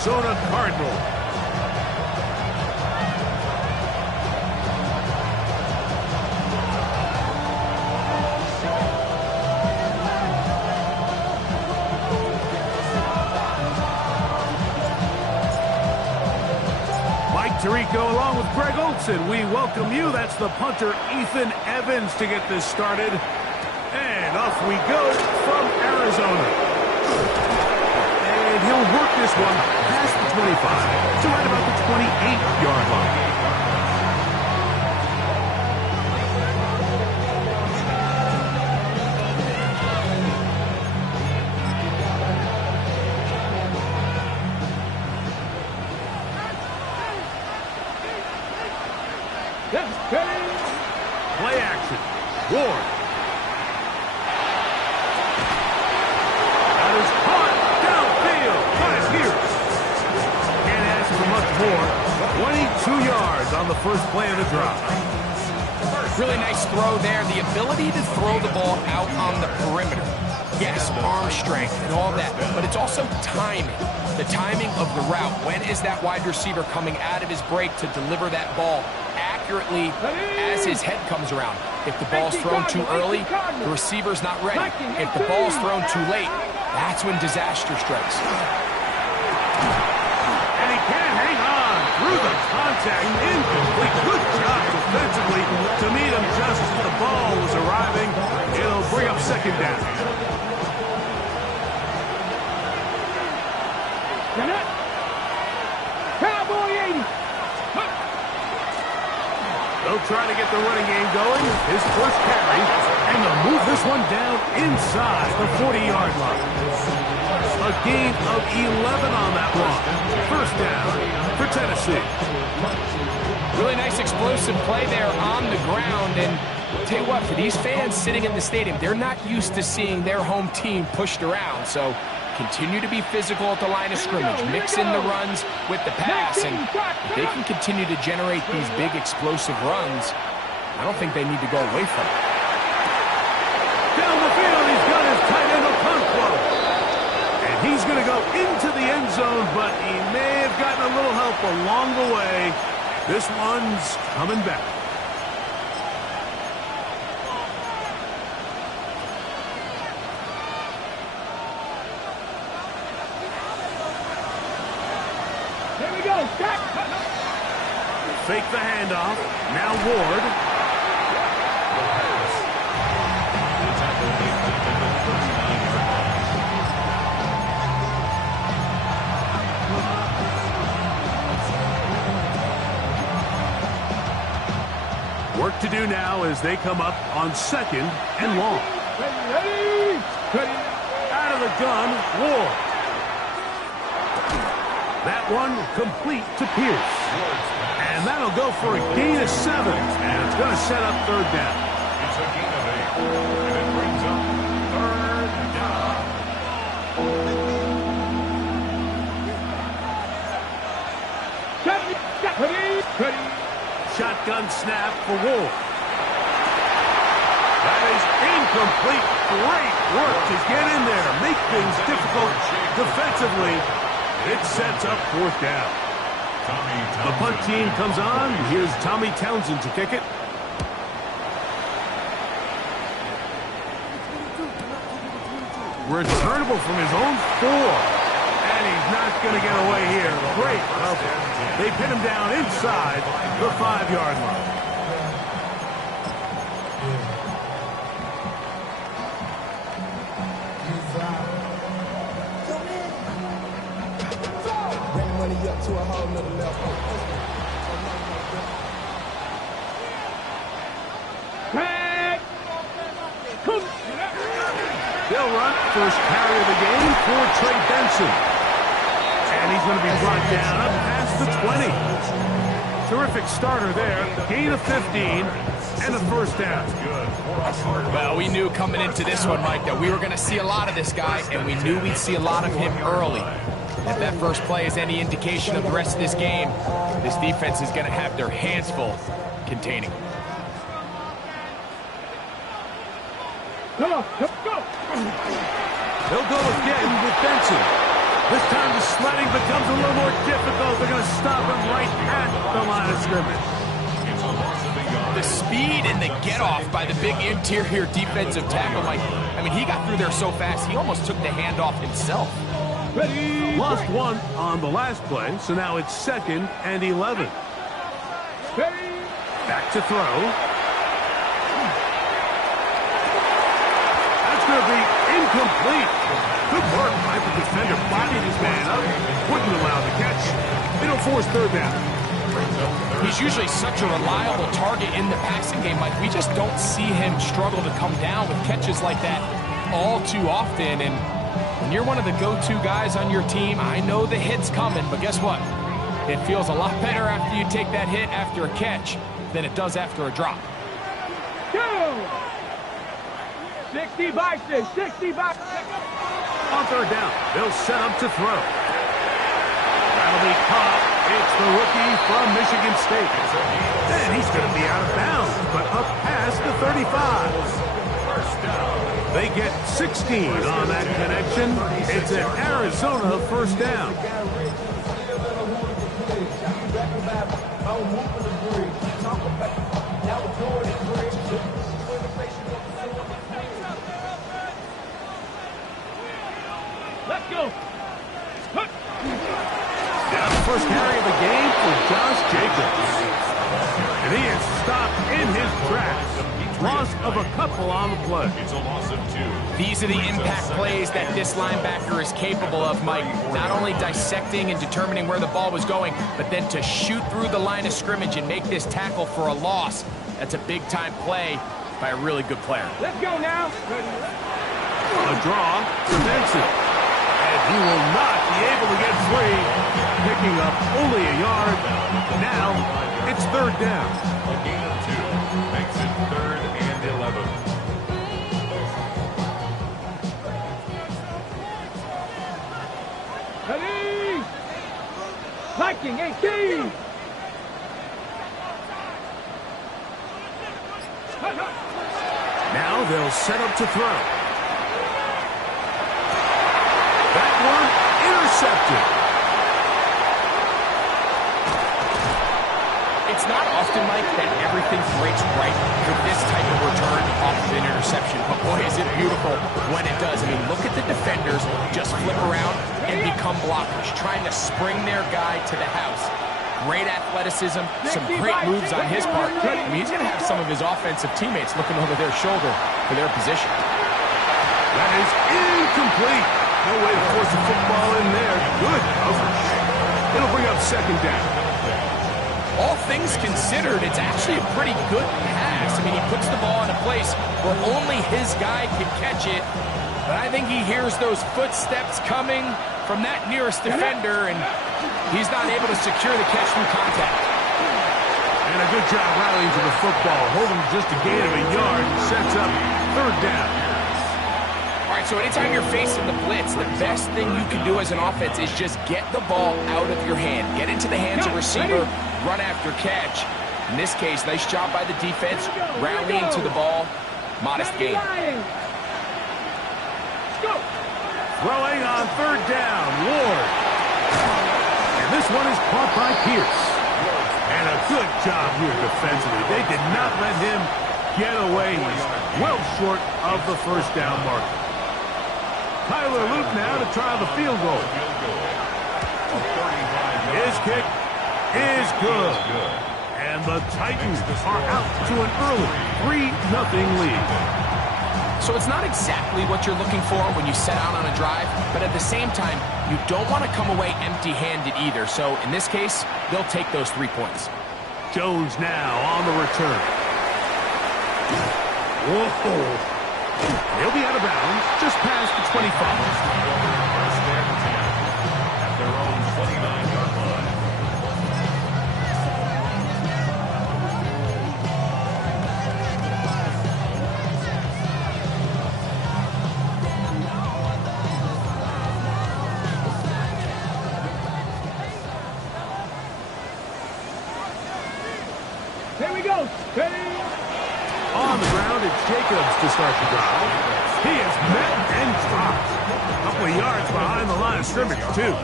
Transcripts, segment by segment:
Arizona Cardinals. Tirico along with Greg Olson. We welcome you. That's the punter, Ethan Evans, to get this started. And off we go from Arizona. And he'll work this one past the 25 to right about the 28-yard line. Play action. Ward. That is caught downfield. Pass here. Can't ask for much more. 22 yards on the first play of the drive. Really nice throw there. The ability to throw the ball out on the perimeter. Yes, arm strength and all that, but it's also timing. The timing of the route. When is that wide receiver coming out of his break to deliver that ball accurately as his head comes around? If the ball's thrown too early, the receiver's not ready. If the ball's thrown too late, that's when disaster strikes. And he can't hang on through the contact. Incomplete. Good job defensively to meet him just as the ball was arriving. It'll bring up second down. Cowboy 80. They'll try to get the running game going. His first carry, and they'll move this one down inside the 40-yard line. A gain of 11 on that block. First down for Tennessee. Really nice explosive play there on the ground. And I'll tell you what, for these fans sitting in the stadium, they're not used to seeing their home team pushed around. So continue to be physical at the line of scrimmage. Mix in the runs with the pass. And if they can continue to generate these big explosive runs, I don't think they need to go away from it. Down the field, he's got his tight end Okonkwo. And he's going to go into the end zone, but he may have gotten a little help along the way. This one's coming back. Here we go. Stop. Fake the handoff. Now Ward. Work to do now as they come up on second and long. Ready. Out of the gun, Ward. That one complete to Pierce. And that'll go for a gain of 7. And it's going to set up third down. It's a gain of 8. And it brings up third down. Shotgun snap for Wolf. That is incomplete. Great work to get in there. Make things difficult defensively. It sets up fourth down. The punt team comes on. Here's Tommy Townsend to kick it. Returnable from his own 4. And he's not going to get away here. Great cover. They pin him down inside the 5-yard line. To a whole nother level. They'll run first carry of the game for Trey Benson. And he's going to be brought down up past the 20. Terrific starter there. Gain of 15 and a first down. Well, we knew coming into this one, Mike, that we were going to see a lot of this guy, and we knew we'd see a lot of him early. If that first play is any indication of the rest of this game, this defense is going to have their hands full containing him. Come on, go. They'll go again with Benson. This time the sledding becomes a little more difficult. They're going to stop him right at the line of scrimmage. It's a loss of a yard. The speed and the get-off by the big interior defensive tackle, Mike. I mean, he got through there so fast, he almost took the handoff himself. Ready. Lost one on the last play, so now it's 2nd and 11. Ready. Back to throw. That's going to be incomplete. Good work by the defender. Bodied his man up. Wouldn't allow the catch. It'll force 3rd down. He's usually such a reliable target in the passing game, Mike. We just don't see him struggle to come down with catches like that all too often. And when you're one of the go-to guys on your team, I know the hit's coming, but guess what? It feels a lot better after you take that hit after a catch than it does after a drop. 60 by 6, 60 by 6. On 3rd down, they'll set up to throw. That'll be caught. It's the rookie from Michigan State. And he's going to be out of bounds, but up past the 35. They get 16 on that connection. It's an Arizona 1st down. Let's go. Now the first carry of the game for Josh Jacobs. And he is stopped in his tracks. Loss of a couple on the play. It's a loss of 2. These are the impact plays that this linebacker is capable of, Mike. Not only dissecting and determining where the ball was going, but then to shoot through the line of scrimmage and make this tackle for a loss. That's a big-time play by a really good player. Let's go now. A draw prevents it. And he will not be able to get free. Picking up only a yard. Now it's 3rd down. A gain of 2 makes it 3rd and 11. Ready. Viking 18. Now they'll set up to throw. That one intercepted. It's not often, Mike, that everything breaks right for this type of return off of an interception. But boy, is it beautiful when it does. I mean, look at the defenders just flip around and become blockers, trying to spring their guy to the house. Great athleticism, some great moves on his part. I mean, he's going to have some of his offensive teammates looking over their shoulder for their position. That is incomplete. No way to force the football in there. Good coverage. It'll bring up 2nd down. All things considered, it's actually a pretty good pass. I mean, he puts the ball in a place where only his guy can catch it. But I think he hears those footsteps coming from that nearest defender, and he's not able to secure the catch through contact. And a good job rallying to the football. Holding just a gain of a yard. Sets up 3rd down. All right, so anytime you're facing the blitz, the best thing you can do as an offense is just get the ball out of your hand. Get into the hands of receiver, run after catch. In this case, nice job by the defense, rallying to the ball. Modest gain. Throwing on 3rd down. Ward. And this one is caught by Pierce. And a good job here defensively. They did not let him get away. He's well short of the 1st down mark. Tyler Luke now to try the field goal. His kick is good. And the Titans are out to an early 3-0 lead. So it's not exactly what you're looking for when you set out on a drive, but at the same time, you don't want to come away empty-handed either. So in this case, they'll take those 3 points. Jones now on the return. Whoa. He'll be out of bounds just past the 25. First and 10 at their own 29-yard line. Here we go. Ready. On the ground, it's Jacobs to start the drive. He is met and dropped. A couple of yards behind the line of scrimmage, too.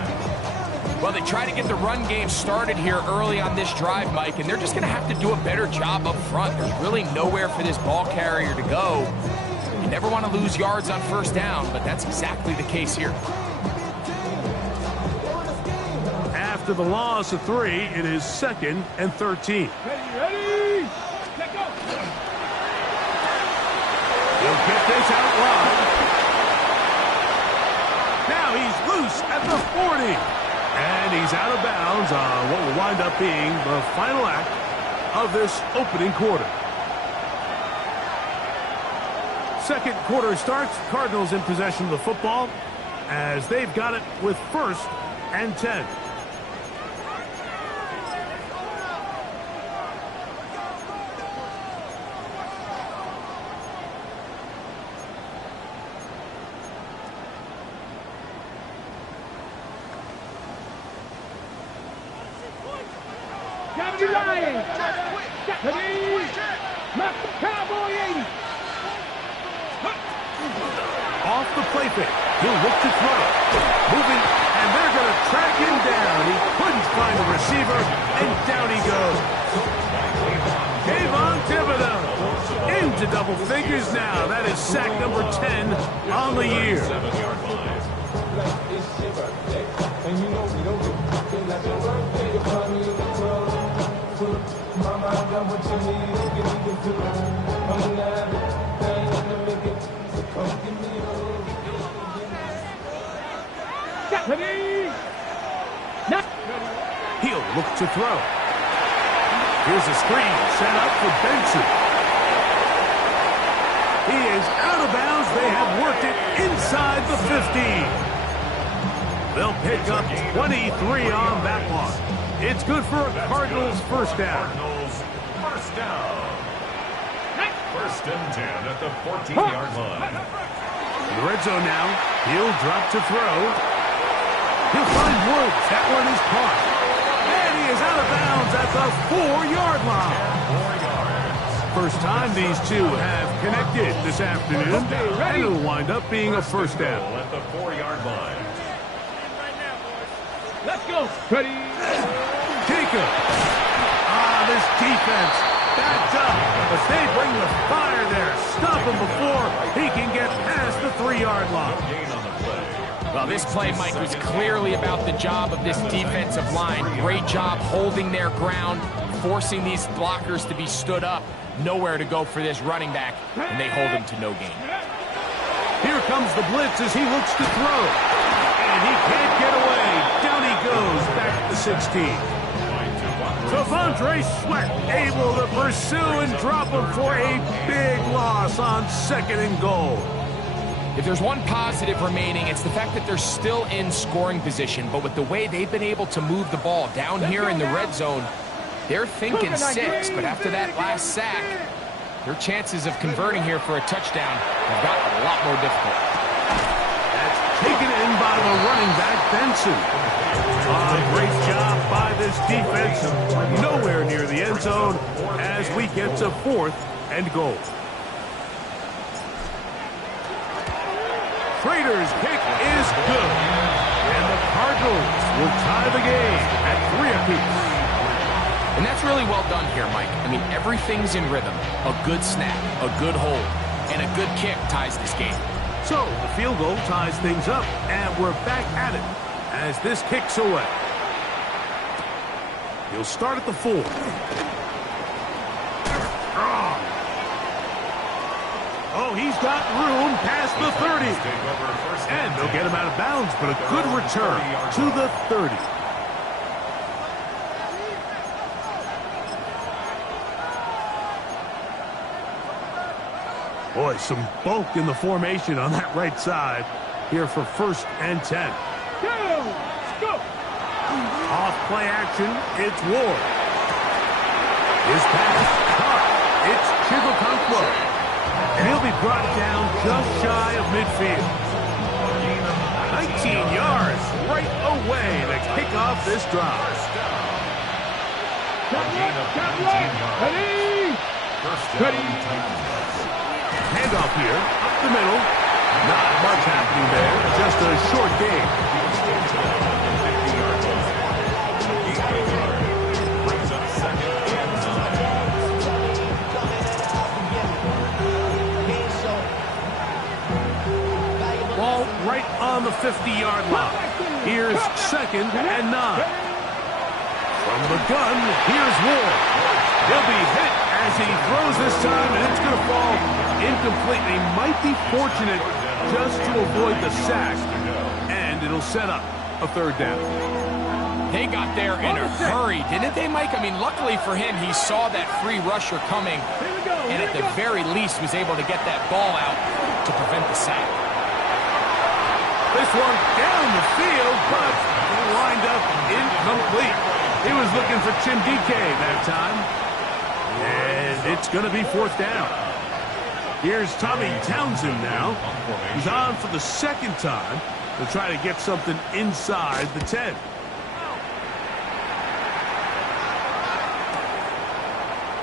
Well, they try to get the run game started here early on this drive, Mike, and they're just going to have to do a better job up front. There's really nowhere for this ball carrier to go. You never want to lose yards on first down, but that's exactly the case here. After the loss of 3, it is 2nd and 13. Ready, let go. He'll get this out wide. Now he's loose at the 40. And he's out of bounds on what will wind up being the final act of this opening quarter. Second quarter starts. Cardinals in possession of the football as they've got it with 1st and 10. Cowboy Lions. Cowboy 80. Off the play fake. He'll look to throw. Moving, and they're going to track him down. He couldn't find the receiver, and down he goes. Kayvon Thibodeau into double figures now. That is sack number 10 on the year. He'll look to throw. Here's a screen set up for Benson. He is out of bounds. They have worked it inside the 15. They'll pick up 23 on that one. It's good for a Cardinals first down. First down. 1st and 10 at the 14-yard line. In the red zone now. He'll drop to throw. He'll find Woods. That one is caught. And he is out of bounds at the 4-yard line. 4 yards. First time these two have connected this afternoon. And it'll wind up being a first down. At the 4-yard line. Let's go. Ready. Jacob. This defense backs up. But they bring the fire there. Stop him before he can get past the 3-yard line. Gain on the play. Well, this play, Mike, was clearly about the job of this defensive line. Great job holding their ground, forcing these blockers to be stood up. Nowhere to go for this running back, and they hold him to no gain. Here comes the blitz as he looks to throw. And he can't get away. Down he goes back to 16. Devondre Sweat able to pursue and drop him for a big loss on 2nd and goal. If there's one positive remaining, it's the fact that they're still in scoring position. But with the way they've been able to move the ball down here in the red zone, they're thinking 6. But after that last sack, their chances of converting here for a touchdown have gotten a lot more difficult. That's taken in by the running back, Benson. Great job by this defense. Nowhere near the end zone as we get to 4th and goal. Prater's kick is good. And the Cardinals will tie the game at 3 apiece. And that's really well done here, Mike. I mean, everything's in rhythm. A good snap, a good hold, and a good kick ties this game. So the field goal ties things up, and we're back at it as this kicks away. He'll start at the 4. Oh, he's got room past the 30. And they'll get him out of bounds, but a good return to the 30. Boy, some bulk in the formation on that right side here for 1st and 10. Go. Off play action, it's Ward. His pass caught. It's Chigokonkwo. And he'll be brought down just shy of midfield. 19 yards right away to kick off this drive. Ready. First down, Titans. Handoff here, up the middle. Not much happening there, just a short game. Brings up second and 9. Ball right on the 50-yard line. Here's second and 9. From the gun, here's Ward. He'll be hit as he throws this time, and it's going to fall incomplete. They might be fortunate just to avoid the sack, and it'll set up a third down. They got there in a hurry, didn't they, Mike? I mean, luckily for him, he saw that free rusher coming, and at the very least was able to get that ball out to prevent the sack. This one down the field, but lined up incomplete. He was looking for Tim DK that time. And it's going to be fourth down. Here's Tommy Townsend now. He's on for the second time to try to get something inside the 10.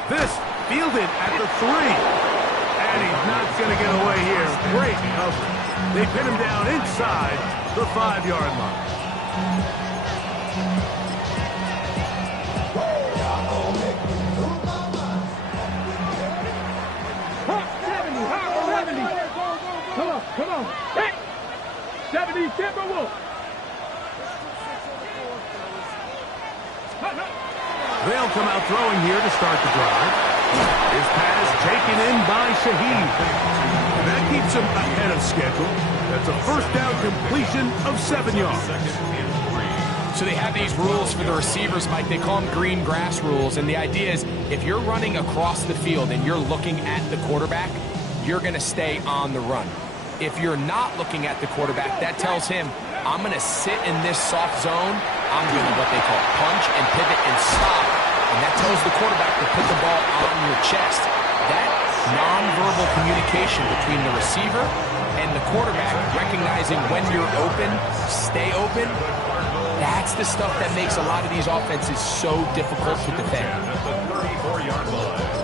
This fielded at the 3. And he's not going to get away here. Great cover. They pin him down inside the 5-yard line. Come on. Hey! 70 Timberwolves. They'll come out throwing here to start the drive. His pass taken in by Shaheed. And that keeps him ahead of schedule. That's a first down completion of 7 yards. So they have these rules for the receivers, Mike. They call them green grass rules. And the idea is if you're running across the field and you're looking at the quarterback, you're going to stay on the run. If you're not looking at the quarterback, that tells him, I'm going to sit in this soft zone. I'm going to what they call punch and pivot and stop. And that tells the quarterback to put the ball on your chest. That nonverbal communication between the receiver and the quarterback, recognizing when you're open, stay open, that's the stuff that makes a lot of these offenses so difficult to defend. At the 34-yard line.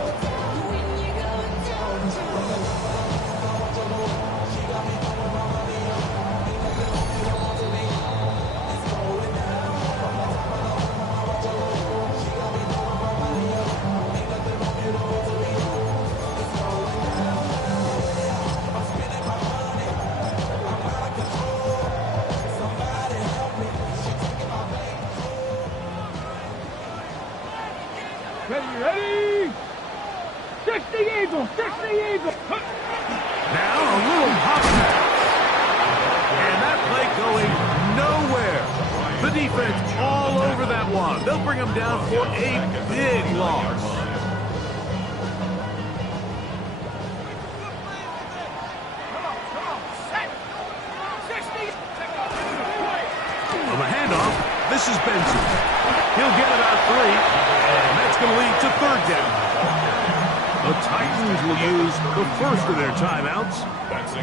Ready? 60 Eagles. Now a little hop back. And that play going nowhere. The defense all over that one. They'll bring him down for a big loss. On the handoff, this is Benson. He'll get about 3, and that's going to lead to third down. The Titans will use the first of their timeouts.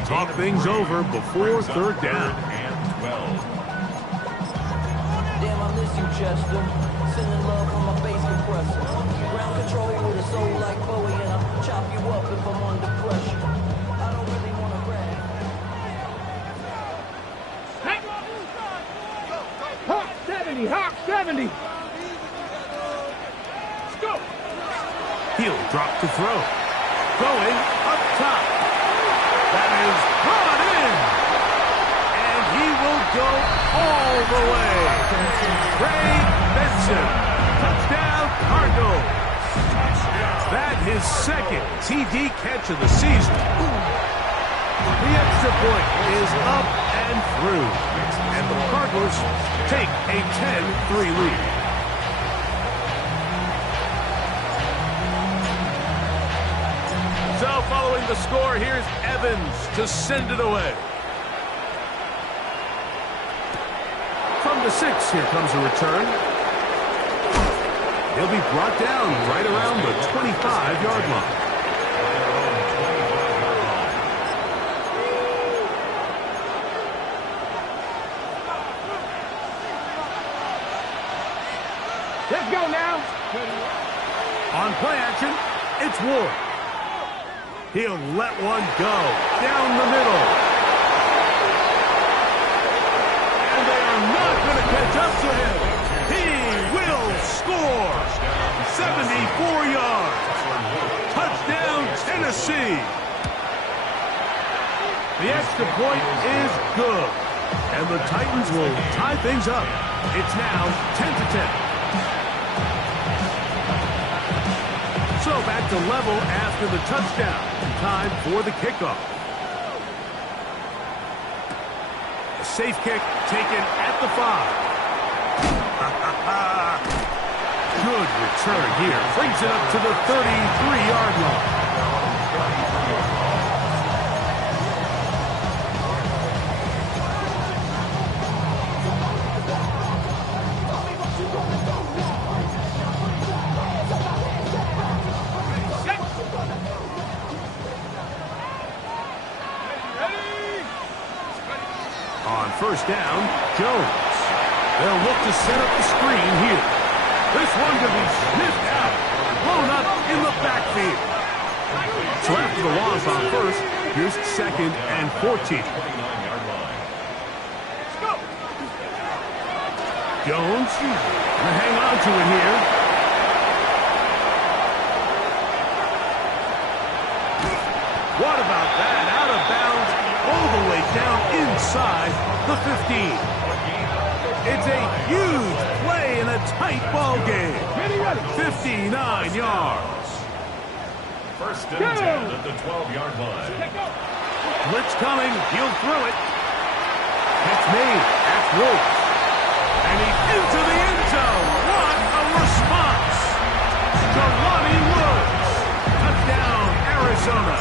Talk things over before third down. Damn, I miss you, Chester. Sending love from my bass compressor. Ground control with a soul like Bowie, and I'll chop you up if I'm under pressure. I don't really want to brag. Hawk 70. Let's go. He'll drop to throw. Going up top. That is brought in. And he will go all the way. Trey Benson. Touchdown, Cardinals. That his second TD catch of the season. The extra point is up and through. And the Cardinals take a 10-3 lead. So following the score, here's Evans to send it away. From the 6, here comes a return. He'll be brought down right around the 25-yard line. Let's go now. On play action, it's Ward. He'll let one go down the middle. receive. The extra point is good. And the Titans will tie things up. It's now 10-10. So back to level after the touchdown. Time for the kickoff. A safe kick taken at the 5. Good return here. Brings it up to the 33-yard line. On first down, Jones. They'll look to set up the screen here. This one to be sniffed out. Blown up in the backfield. So after the loss on first, here's 2nd and 14. Jones gonna hang on to it here. What about that? Out of bounds, all the way down inside the 15. It's a huge play in a tight ball game. 59 yards. First and 10 at the 12-yard line. Blitz coming. He'll throw it. Catch made. That's Wolf. And he's into the end zone. What a response. Jelani Woods. Touchdown, Arizona.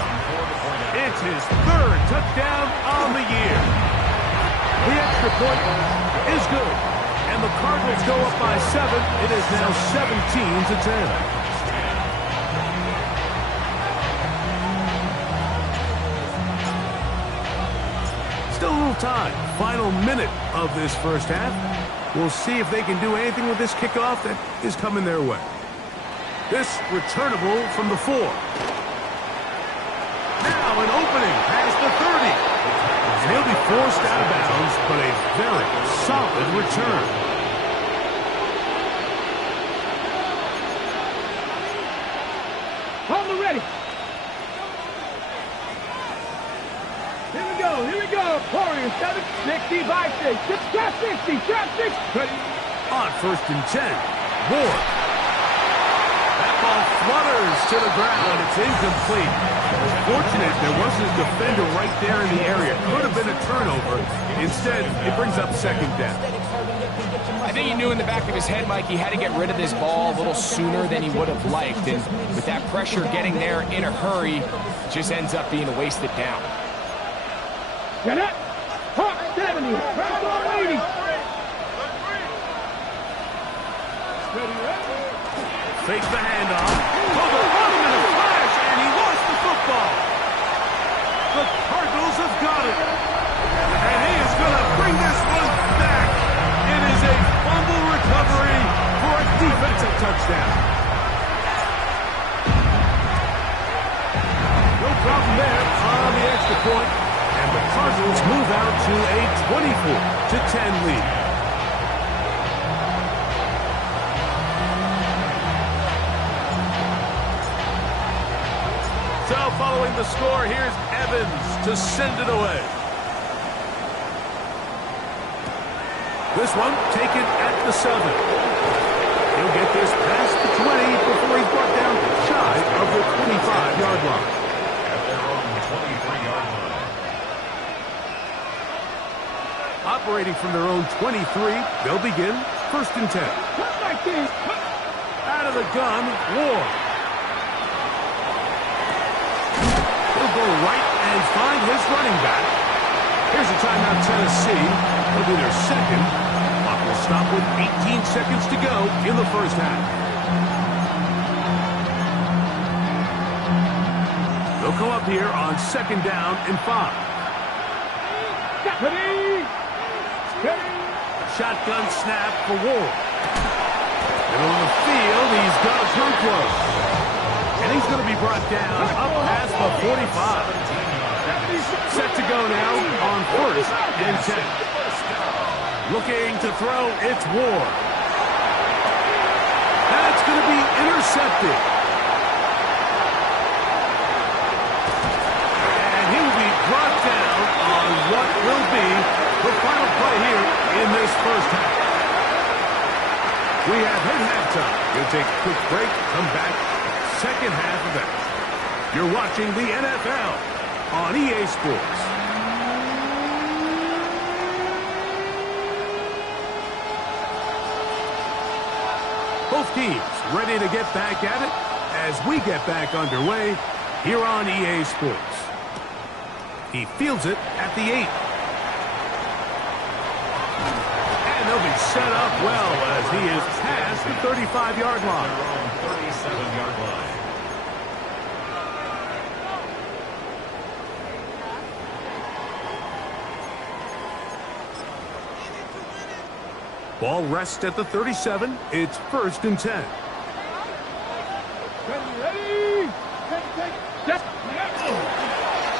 It's his 3rd touchdown on the year. The extra point is good. And the Cardinals go up by 7. It is now 17-10. Still a little time. Final minute of this first half. We'll see if they can do anything with this kickoff that is coming their way. This returnable from the 4. Now an opening past the 30. And he'll be forced out of bounds, but a very solid return. Hold it ready. Here we go. Warriors 7, 60 by 6. Trap 60, trap 6. Ready. On first and 10, Ward. That ball flutters to the ground. It's incomplete. Fortunate there wasn't a defender right there in the area. Could have been a turnover. Instead, it brings up 2nd down. I think he knew in the back of his head, Mike, he had to get rid of this ball a little sooner than he would have liked. And with that pressure getting there in a hurry, it just ends up being a wasted down. Get it. Hawk 70. Press on 80. Fakes the handoff. Overrun him in a flash, and he lost the football. The Cardinals have got it. And he is going to bring this one back. It is a fumble recovery for a defensive touchdown. No problem there on the extra point. And the Cardinals move out to a 24-10 lead. So following the score, here's Evans to send it away. This one taken at the 7. He'll get this past the 20 before he's brought down shy of the 25-yard line. At their own 23-yard line. Operating from their own 23, they'll begin first and 10. Out of the gun, Ward. He'll go right and find his running back. Here's a timeout, Tennessee. It'll be their 2nd. Clock will stop with 18 seconds to go in the first half. They'll come up here on 2nd down and 5. Shotgun snap for Ward. And on the field, he's got to come close. And he's going to be brought down up past the 45. Set to go now on first and 10. Looking to throw, it's Ward. That's going to be intercepted. The final play here in this first half. We have hit halftime. We'll take a quick break, come back, second half of that. You're watching the NFL on EA Sports. Both teams ready to get back at it as we get back underway here on EA Sports. He fields it at the 8. And they'll be set up well as he is past the 35-yard line. 37-yard line. Ball rests at the 37. It's 1st and 10.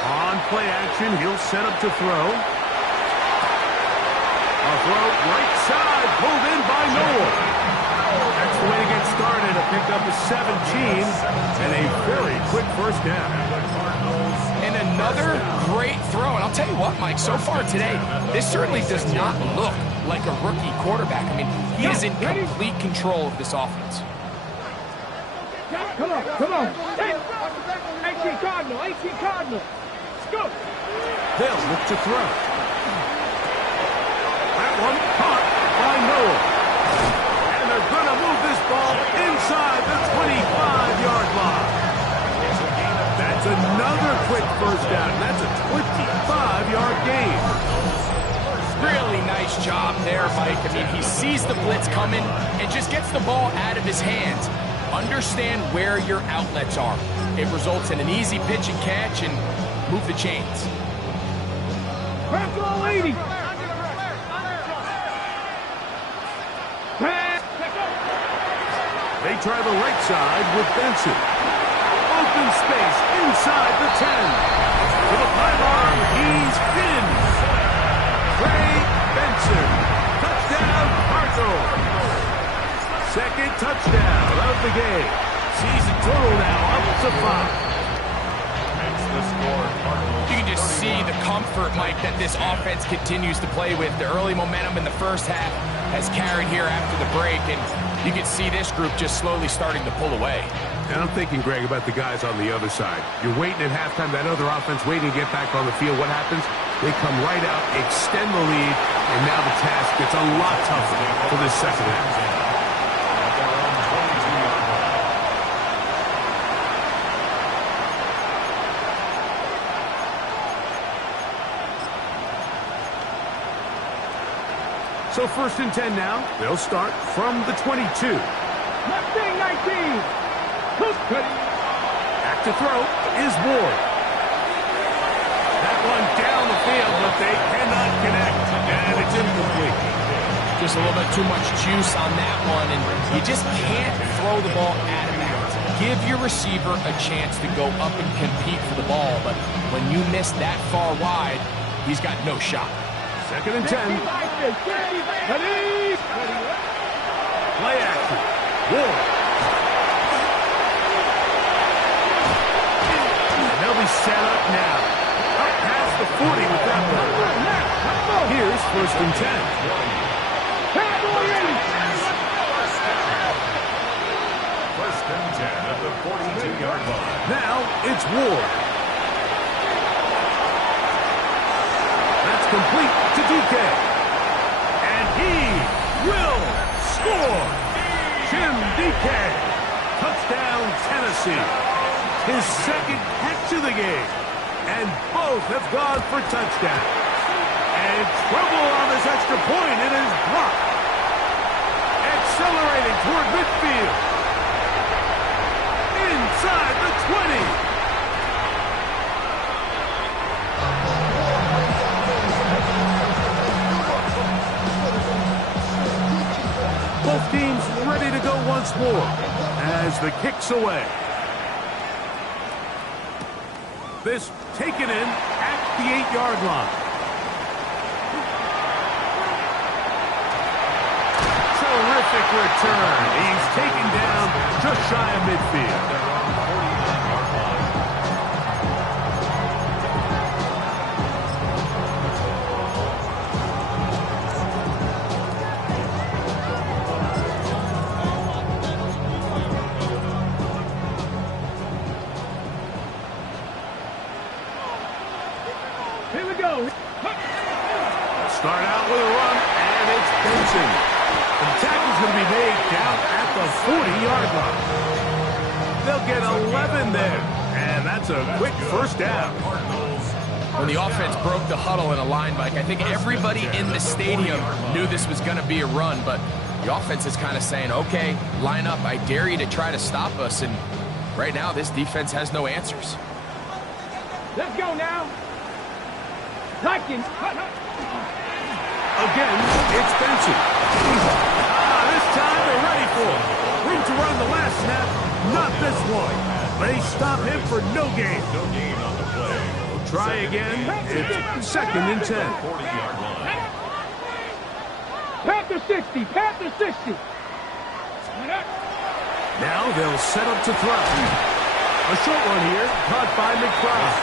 On play action, he'll set up to throw. A throw right side, pulled in by Noel. That's the way to get started. A pickup of 17 and a very quick first down. And another great throw. And I'll tell you what, Mike, so far today, this certainly does not look like a rookie quarterback. I mean, he is in complete control of this offense. Come on, come on. 18 Cardinal, 18 Cardinal. Let's go. They'll look to throw. That one caught by Noel. And they're going to move this ball inside the 25-yard line. That's another quick first down. That's a 25-yard gain. Really nice job there, Mike. I mean, he sees the blitz coming and just gets the ball out of his hands. Understand where your outlets are. It results in an easy pitch and catch and move the chains. Crack all 80. They try the right side with Benson. Open space inside the 10. To the pylon, he's in. Trey Benson. Touchdown, Cardinals. Second touchdown of the game. Season total now up to 5. That's the score. Cardinals. You can just see the comfort, Mike, that this offense continues to play with. The early momentum in the first half has carried here after the break, and you can see this group just slowly starting to pull away. And I'm thinking, Greg, about the guys on the other side. You're waiting at halftime, that other offense waiting to get back on the field. What happens? They come right out, extend the lead, and now the task gets a lot tougher for this second half. So 1st and 10 now. They'll start from the 22. Left thing 19. Back to throw is Ward. That one down the field, but they cannot connect. And it's incomplete. Just a little bit too much juice on that one, and you just can't throw the ball out of bounds. Give your receiver a chance to go up and compete for the ball, but when you miss that far wide, he's got no shot. 2nd and 10. Play action. Ward. And they'll be set up now. Up past the 40 with that one. Here's 1st and 10. First and 10 at the 42-yard line. Now it's Ward. That's complete to DK. And he will score. Jim DK. Touchdown, Tennessee. His second catch of the game. And both have gone for touchdown. And trouble on this extra point. It is blocked. Accelerating toward midfield. Inside the 20. Both teams ready to go once more as the kick's away. This taken in at the 8-yard line. Terrific return. He's taken down just shy of midfield. The tackle's going to be made down at the 40-yard line. They'll get 11 there, and that's a quick first down. When the offense broke the huddle in a line, Mike, I think everybody in the stadium knew this was going to be a run, but the offense is kind of saying, okay, line up, I dare you to try to stop us, and right now this defense has no answers. Let's go now. Hutchins. Again, it's Benson. This time they're ready for it. Room to run the last snap, not this one. They stop him for no gain. No gain on the play. We'll try again. It's 2nd and 10. 40-yard line. Panther 60. Panther 60. Now they'll set up to throw. A short one here, caught by McBride.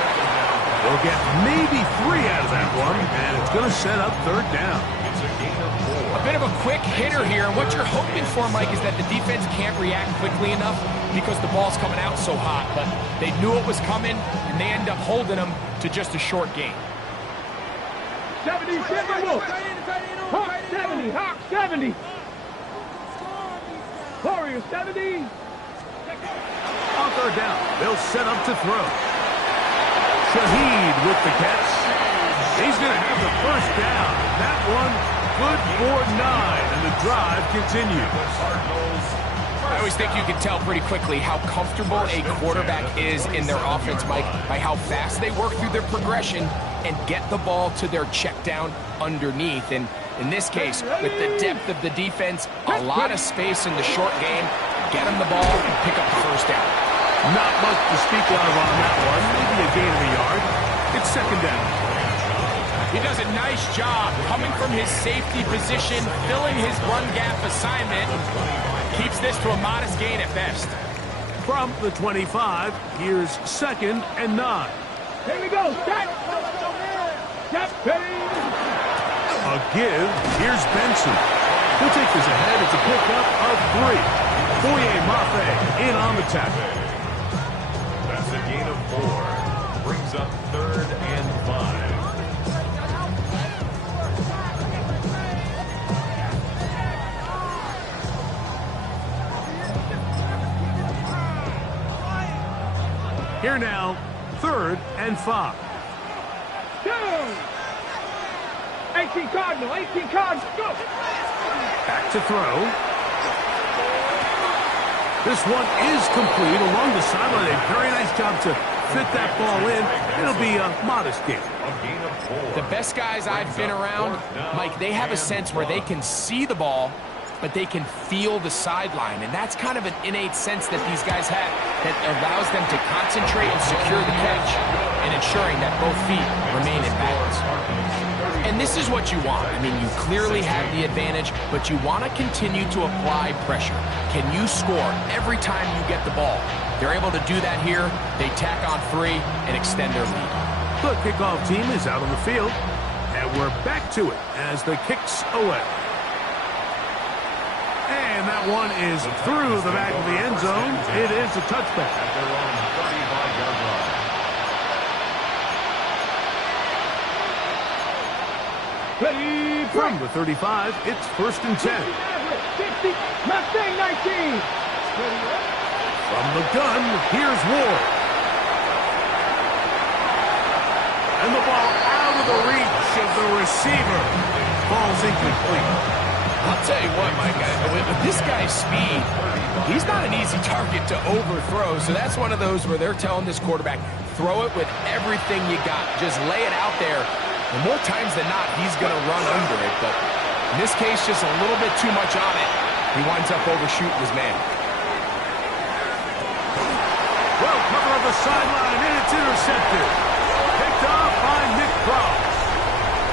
They'll get maybe 3 out of that one, and it's going to set up 3rd down. It's a gain of 4. A bit of a quick hitter here, and what you're hoping for, Mike, is that the defense can't react quickly enough because the ball's coming out so hot, but they knew it was coming, and they end up holding them to just a short gain. 70, Hawk 70, Hawk 70. Warrior 70. On 3rd down, they'll set up to throw. Shaheed with the catch. He's going to have the first down. That one good for 9, and the drive continues. I always think you can tell pretty quickly how comfortable a quarterback is in their offense, Mike, by how fast they work through their progression and get the ball to their check down underneath. And in this case, with the depth of the defense, a lot of space in the short game, get them the ball and pick up the first down. Not much to speak of on that one. Maybe a gain of a yard. It's 2nd down. He does a nice job coming from his safety position, filling his run gap assignment. Keeps this to a modest gain at best. From the 25, here's 2nd and 9. Here we go. Step. A give. Here's Benson. He'll take this ahead. It's a pickup of 3. Foye Mafe in on the tackle. That's a gain of 4. Brings up 3rd and 5. Here now, 3rd and 5. 18 Cardinal, 18 Cardinal, go! Back to throw. This one is complete along the sideline. A very nice job to fit that ball in. It'll be a modest gain. The best guys I've been around, Mike, they have a sense where they can see the ball, but they can feel the sideline. And that's kind of an innate sense that these guys have that allows them to concentrate and secure the catch and ensuring that both feet remain in balance. And this is what you want. I mean, you clearly have the advantage, but you want to continue to apply pressure. Can you score every time you get the ball? They're able to do that here. They tack on 3 and extend their lead. The kickoff team is out on the field, and we're back to it as the kick's away. And that one is through the back of the end zone. It is a touchback. At their own 35-yard line. Ready, From the 35, it's 1st and 10. 60, Mustang 19. From the gun, here's Ward. And the ball out of the reach of the receiver. Ball's incomplete. I'll tell you what, Mike, with this guy's speed, he's not an easy target to overthrow. So that's one of those where they're telling this quarterback, throw it with everything you got. Just lay it out there. And more times than not, he's going to run under it. But in this case, just a little bit too much on it. He winds up overshooting his man. Well, cover of the sideline, and it's intercepted. Picked off by Nick Cross.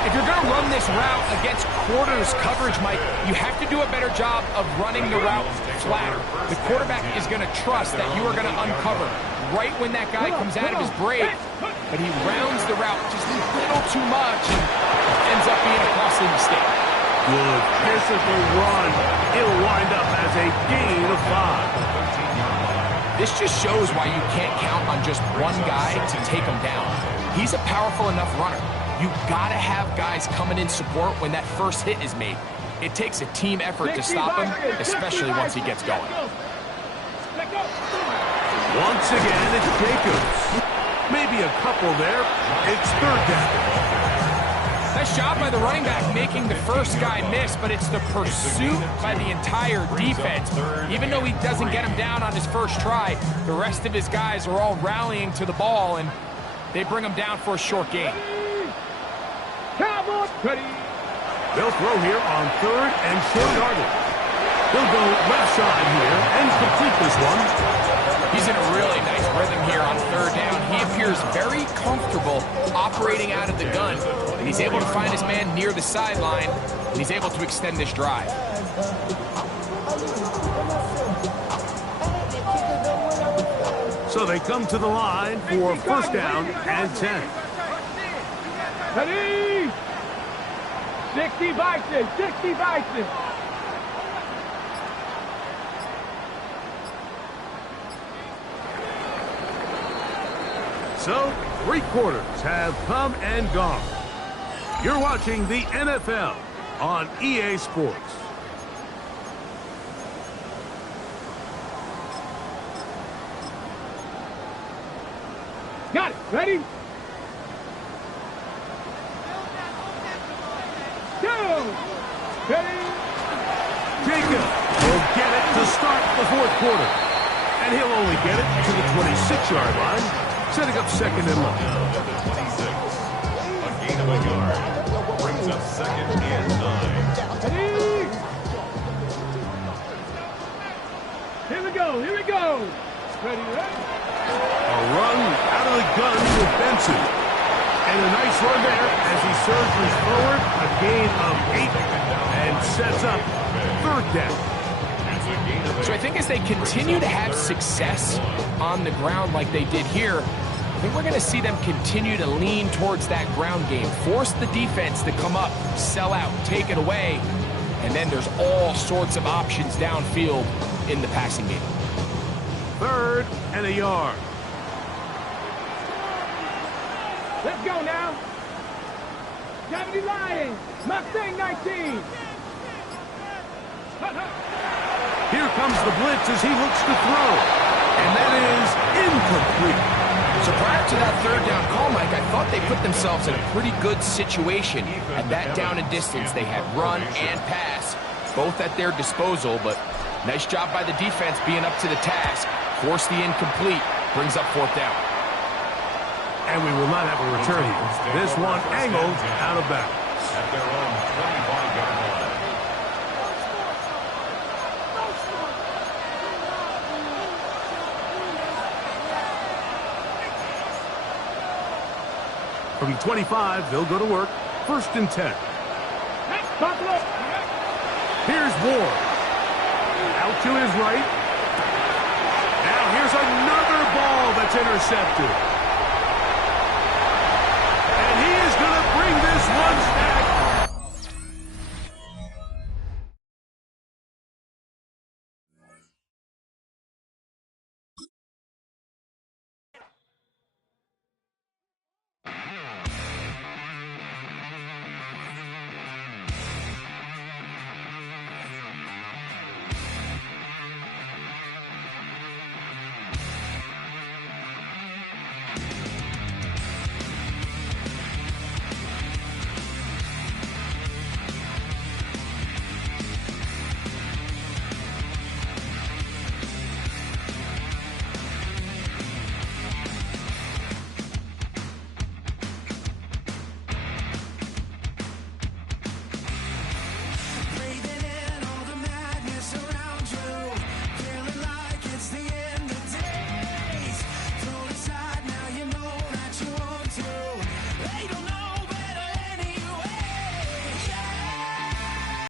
If you're going to run this route against quarters coverage, Mike, you have to do a better job of running the route flatter. The quarterback is going to trust that you are going to uncover right when that guy comes out of his break, but he rounds the route just a little too much and ends up being a costly mistake. Good physical run. It'll wind up as a gain of 5. This just shows why you can't count on just one guy to take him down. He's a powerful enough runner. You've got to have guys coming in support when that first hit is made. It takes a team effort to stop him, especially once he gets going. Once again, it's Jacobs. Maybe a couple there. It's third down. Nice job by the running back making the first guy miss, but it's the pursuit by the entire defense. Even though he doesn't get him down on his first try, the rest of his guys are all rallying to the ball, and they bring him down for a short gain. They'll throw here on third and short yardage. They'll go left side here and complete this one. He's in a really nice rhythm here on third down. He appears very comfortable operating out of the gun, and he's able to find his man near the sideline, and he's able to extend this drive. So they come to the line for first down and 10. Ready? 60 Bison, 60 Bison. So, 3 quarters have come and gone. You're watching the NFL on EA Sports. Got it. Ready? Go! Ready? Jacob will get it to start the fourth quarter. And he'll only get it to the 26-yard line. Setting up second and long. Down at the 26. A gain of a yard. Brings up second and 9. Ready? Here we go. Here we go. Ready, ready? A run out of the gun with Benson. And a nice run there as he surges forward. A gain of 8 and sets up third down. So I think as they continue to have success on the ground like they did here, I think we're going to see them continue to lean towards that ground game, force the defense to come up, sell out, take it away, and then there's all sorts of options downfield in the passing game. Third and a yard. Let's go now. Deputy Lions, Mustang 19. Here comes the blitz as he looks to throw. And that is incomplete. So prior to that third down call, Mike, I thought they put themselves in a pretty good situation at that down and distance. They had run and pass, both at their disposal, but nice job by the defense being up to the task. Force the incomplete, brings up fourth down. And we will not have a return here. This one angled out of bounds. At their own 25-yard line. From 25, they'll go to work. First and 10. Here's Ward. Out to his right. Now here's another ball that's intercepted.